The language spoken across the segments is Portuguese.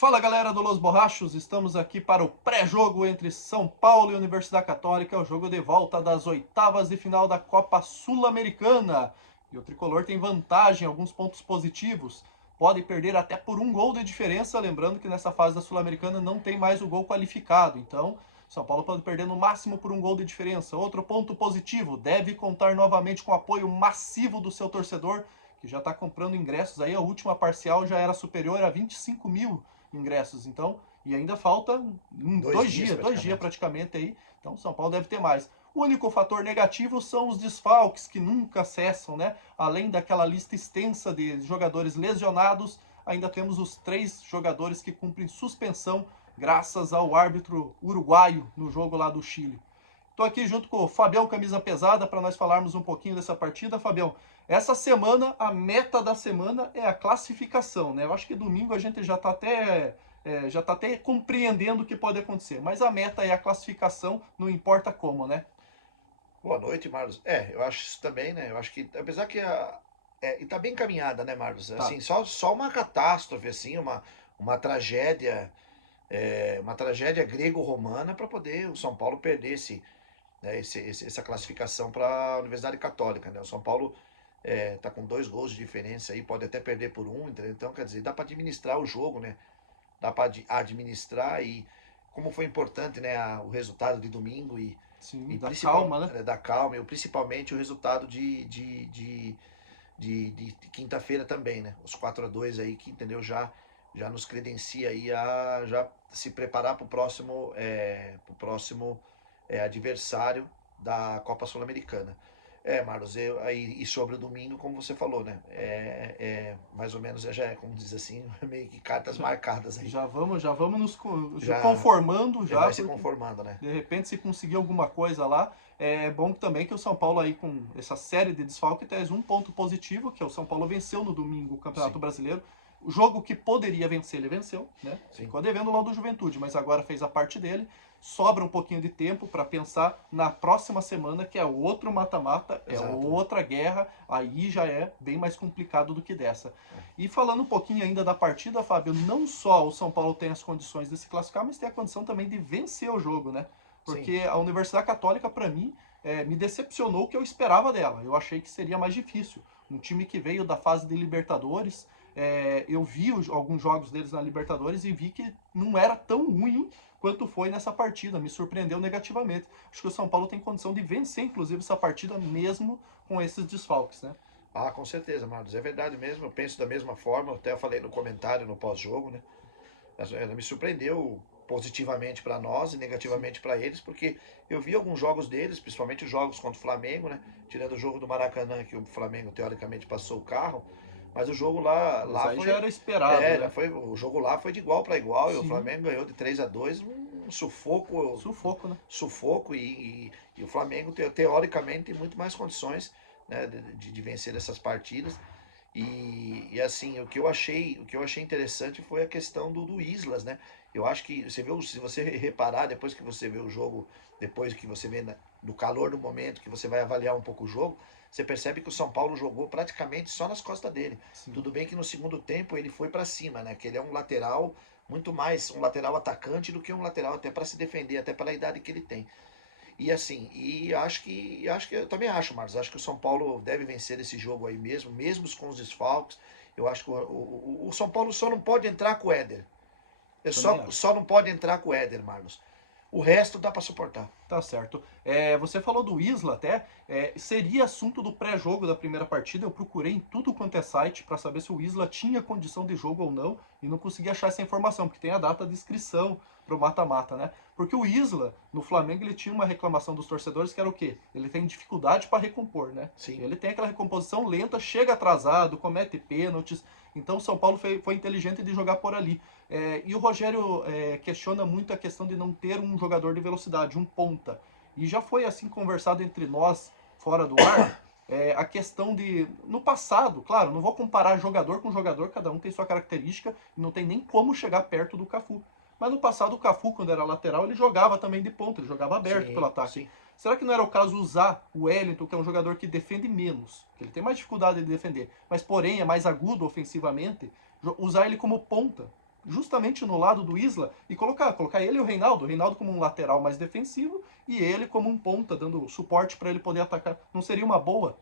Fala galera do Los Borrachos, estamos aqui para o pré-jogo entre São Paulo e Universidade Católica, o jogo de volta das oitavas de final da Copa Sul-Americana. E o Tricolor tem vantagem, alguns pontos positivos, pode perder até por um gol de diferença, lembrando que nessa fase da Sul-Americana não tem mais o gol qualificado, então São Paulo pode perder no máximo por um gol de diferença. Outro ponto positivo, deve contar novamente com o apoio massivo do seu torcedor, que já está comprando ingressos aí, a última parcial já era superior a 25 mil ingressos, então, e ainda falta dois dias praticamente aí, então São Paulo deve ter mais. O único fator negativo são os desfalques, que nunca cessam, né? Além daquela lista extensa de jogadores lesionados, ainda temos os 3 jogadores que cumprem suspensão graças ao árbitro uruguaio no jogo lá do Chile. Estou aqui junto com o Fabião Camisa Pesada para nós falarmos um pouquinho dessa partida. Fabião, essa semana, a meta da semana é a classificação, né? Eu acho que domingo a gente já tá até compreendendo o que pode acontecer, mas a meta é a classificação, não importa como, né? Boa noite, Marlos. Eu acho isso também, né? Eu acho que, apesar que e tá bem encaminhada, né, Marlos? Tá. Assim, só uma catástrofe, assim, uma tragédia, uma tragédia grego-romana para poder o São Paulo perder essa classificação para a Universidade Católica, né? O São Paulo tá com 2 gols de diferença aí, pode até perder por um, entendeu? Então, quer dizer, dá para administrar o jogo, né? Dá para administrar e como foi importante, né, o resultado de domingo Sim, e da principal, calma, né? da calma, e principalmente o resultado de quinta-feira também, né? Os 4-2 aí que, entendeu, já nos credencia aí a já se preparar para o próximo adversário da Copa Sul-Americana. Marlos, e sobre o domingo, como você falou, né? Mais ou menos, já é, como diz assim, meio que cartas Já, marcadas aí. já vamos já Já, conformando já já, vai se porque conformando, né? de repente se conseguir alguma coisa lá, é bom também que o São Paulo aí com essa série de desfalque traz um ponto positivo, que é o São Paulo venceu no domingo o Campeonato Sim, Brasileiro. O jogo que poderia vencer, ele venceu, né? sim. Ficou devendo lá do Juventude, mas agora fez a parte dele. Sobra um pouquinho de tempo para pensar na próxima semana, que é outro mata-mata, é Exato. outra guerra, aí já é bem mais complicado do que dessa. É. E falando um pouquinho ainda da partida, Fábio, não só o São Paulo tem as condições de se classificar, mas tem a condição também de vencer o jogo, né? Sim, Porque a Universidade Católica, para mim, me decepcionou o que eu esperava dela. Eu achei que seria mais difícil. Um time que veio da fase de Libertadores, eu vi alguns jogos deles na Libertadores e vi que não era tão ruim quanto foi nessa partida. Me surpreendeu negativamente. Acho que o São Paulo tem condição de vencer, inclusive, essa partida mesmo com esses desfalques, né? com certeza, Marcos. É verdade mesmo. Eu penso da mesma forma. Até eu falei no comentário no pós-jogo, né? Ela me surpreendeu positivamente para nós e Sim. negativamente para eles, porque eu vi alguns jogos deles, principalmente os jogos contra o Flamengo, né? Tirando o jogo do Maracanã, que o Flamengo teoricamente passou o carro, mas o jogo lá, Mas lá aí já foi. era esperado, Já né? foi. O jogo lá foi de igual para igual e o Sim, Flamengo ganhou de 3-2, um sufoco, sufoco, né? sufoco e o Flamengo teoricamente tem muito mais condições, né, de vencer essas partidas. E assim, o que eu achei interessante foi a questão do Islas, né? Eu acho que você vê, se você reparar, depois que você vê o jogo, depois que você vê no calor do momento, que você vai avaliar um pouco o jogo, você percebe que o São Paulo jogou praticamente só nas costas dele. Sim. Tudo bem que no segundo tempo ele foi para cima, né? Que ele é um lateral, muito mais um lateral atacante do que um lateral até para se defender, até pela idade que ele tem. E assim, acho que eu também acho, Marcos, acho que o São Paulo deve vencer esse jogo aí mesmo, mesmo com os desfalques. Eu acho que o São Paulo só não pode entrar com o Éder. Também acho. Só não pode entrar com o Éder, Marcos. O resto dá para suportar. Tá certo. Você falou do Isla até. Seria assunto do pré-jogo da primeira partida. Eu procurei em tudo quanto é site para saber se o Isla tinha condição de jogo ou não e não consegui achar essa informação, porque tem a data de inscrição pro mata-mata, né? Porque o Isla, no Flamengo, ele tinha uma reclamação dos torcedores que era o quê? Ele tem dificuldade para recompor, né? Sim, Ele tem aquela recomposição lenta, chega atrasado, comete pênaltis. Então o São Paulo foi inteligente de jogar por ali. E o Rogério questiona muito a questão de não ter um jogador de velocidade, um ponta. E já foi assim conversado entre nós, fora do ar, a questão de. No passado, claro, não vou comparar jogador com jogador, cada um tem sua característica e não tem nem como chegar perto do Cafu. Mas no passado, o Cafu, quando era lateral, ele jogava também de ponta, ele jogava aberto pelo sim, ataque. sim. Será que não era o caso usar o Wellington, que é um jogador que defende menos, que ele tem mais dificuldade de defender, mas porém é mais agudo ofensivamente, usar ele como ponta? justamente no lado do Isla e colocar ele e o Reinaldo como um lateral mais defensivo e ele como um ponta, dando suporte para ele poder atacar. Não seria uma boa?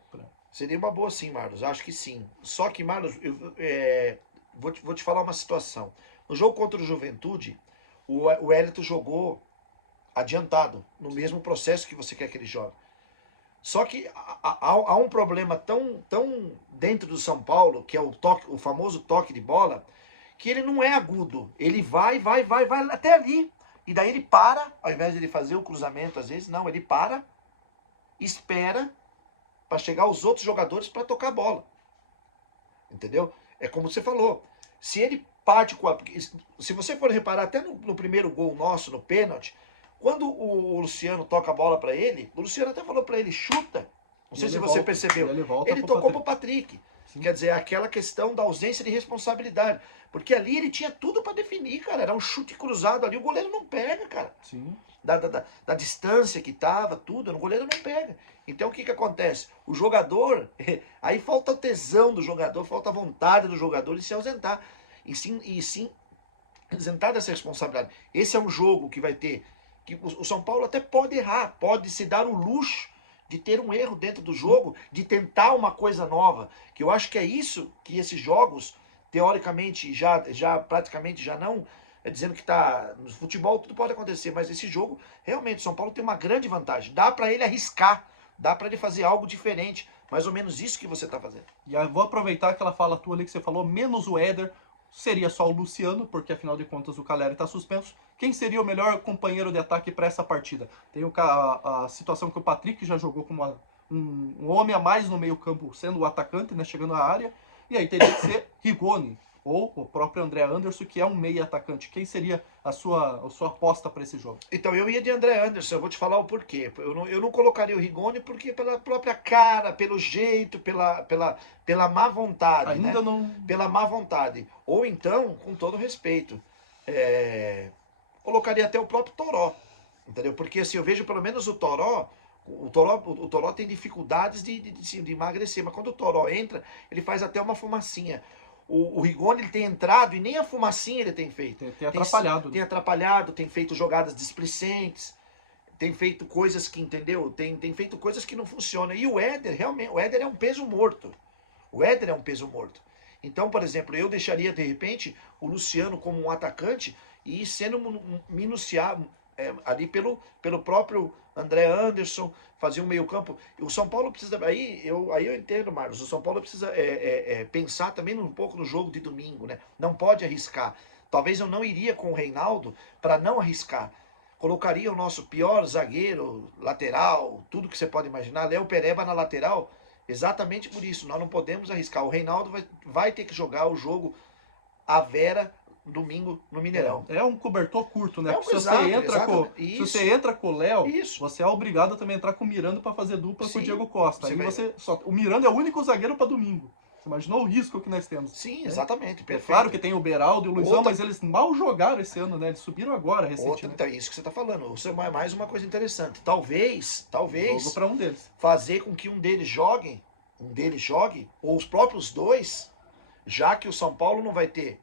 Seria uma boa sim, Marlos. Acho que sim. Só que, Marlos, vou te falar uma situação. No jogo contra o Juventude, o Wellington jogou adiantado, no mesmo processo que você quer que ele jogue. Só que há um problema tão dentro do São Paulo, que é o famoso toque de bola, que ele não é agudo. Ele vai até ali. E daí ele para, ao invés de ele fazer o cruzamento, às vezes, não, ele para, espera para chegar os outros jogadores para tocar a bola. Entendeu? É como você falou. Se ele parte com a... Se você for reparar, até no primeiro gol nosso, no pênalti, quando o Luciano toca a bola para ele, o Luciano até falou para ele, chuta. Não sei se você percebeu. Ele tocou pro Patrick. Sim. Quer dizer, aquela questão da ausência de responsabilidade. Porque ali ele tinha tudo para definir, cara. Era um chute cruzado ali, o goleiro não pega, cara. Sim. Da distância que tava, tudo, o goleiro não pega. Então o que acontece? O jogador, aí falta o tesão do jogador, falta a vontade do jogador de se ausentar. E sim ausentar dessa responsabilidade. Esse é um jogo que vai ter, que o São Paulo até pode errar, pode se dar o luxo de ter um erro dentro do jogo, de tentar uma coisa nova. Que eu acho que é isso que esses jogos, teoricamente, já praticamente já não... dizendo que tá no futebol tudo pode acontecer, mas esse jogo, realmente, o São Paulo tem uma grande vantagem. Dá para ele arriscar, dá para ele fazer algo diferente. Mais ou menos isso que você tá fazendo. E eu vou aproveitar aquela fala tua ali que você falou, menos o Éder, seria só o Luciano, porque afinal de contas o Caleri está suspenso. Quem seria o melhor companheiro de ataque para essa partida? Tem a situação que o Patrick já jogou como um homem a mais no meio campo, sendo o atacante, né, chegando à área. E aí teria que ser Rigoni, ou o próprio André Anderson, que é um meio atacante. Quem seria a sua aposta para esse jogo? Então, eu ia de André Anderson, eu vou te falar o porquê. Eu não colocaria o Rigoni porque pela própria cara, pelo jeito, pela má vontade. Ainda né? não... Pela má vontade. Ou então, com todo respeito, colocaria até o próprio Toró. Entendeu? Porque assim, eu vejo pelo menos o Toró tem dificuldades de emagrecer, mas quando o Toró entra, ele faz até uma fumacinha. O Rigoni ele tem entrado e nem a fumacinha ele tem feito. Tem atrapalhado. Tem atrapalhado, tem feito jogadas displicentes, tem feito coisas que, entendeu? Tem feito coisas que não funcionam. E o Éder, realmente, o Éder é um peso morto. O Éder é um peso morto. Então, por exemplo, eu deixaria, de repente, o Luciano como um atacante e sendo minuciado ali pelo próprio André Anderson, fazer um meio campo. O São Paulo precisa... Aí eu entendo, Marcos. O São Paulo precisa pensar também um pouco no jogo de domingo, né? Não pode arriscar. Talvez eu não iria com o Reinaldo para não arriscar. Colocaria o nosso pior zagueiro, lateral, tudo que você pode imaginar, Léo Pereba na lateral, exatamente por isso. Nós não podemos arriscar. O Reinaldo vai ter que jogar o jogo à vera domingo no Mineirão. É um cobertor curto, né? Porque se você entra com o Léo, você é obrigado também a entrar com o Miranda para fazer dupla com o Diego Costa. Aí o Miranda é o único zagueiro para domingo. Você imaginou o risco que nós temos? Sim, exatamente, perfeito. Claro que tem o Beraldo e o Luizão, mas eles mal jogaram esse ano, né? Eles subiram agora, recentemente. Então, isso que você está falando. Isso é mais uma coisa interessante. Talvez jogo para um deles. Fazer com que um deles jogue, ou os próprios dois, já que o São Paulo não vai ter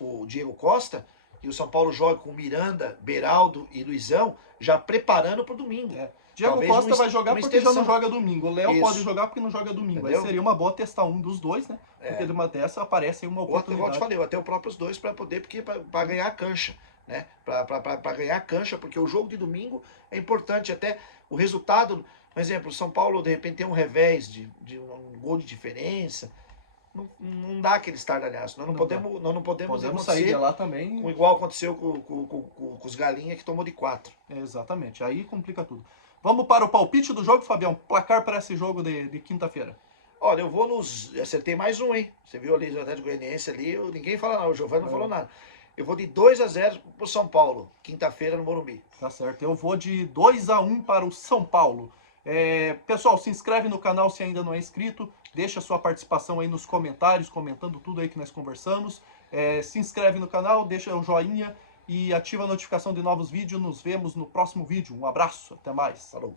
o Diego Costa, e o São Paulo joga com Miranda, Beraldo e Luizão, já preparando para o domingo. Diego Costa vai jogar porque já não joga domingo. O Léo pode jogar porque não joga domingo. Entendeu? Aí seria uma boa testar um dos dois, né? Porque de uma dessa aparece uma oportunidade. Eu te falei, até os próprios dois para poder, porque para ganhar a cancha, né? Para ganhar a cancha, porque o jogo de domingo é importante, até o resultado. Por exemplo, o São Paulo de repente tem um revés de um gol de diferença. Não dá aquele estardalhaço. Nós não podemos sair de lá também. Igual aconteceu com os Galinha, que tomou de 4. Exatamente, aí complica tudo. Vamos para o palpite do jogo, Fabião. Placar para esse jogo de quinta-feira. Olha, eu vou nos... Acertei mais um, hein? Você viu ali o Atlético Goianiense ali, ninguém fala nada, o Giovanni não falou nada. Eu vou de 2-0 pro São Paulo, quinta-feira no Morumbi. Tá certo, eu vou de 2-1 para o São Paulo. Pessoal, se inscreve no canal se ainda não é inscrito, deixa sua participação aí nos comentários, comentando tudo aí que nós conversamos. Se inscreve no canal, deixa o joinha e ativa a notificação de novos vídeos. Nos vemos no próximo vídeo. Um abraço, até mais. Falou.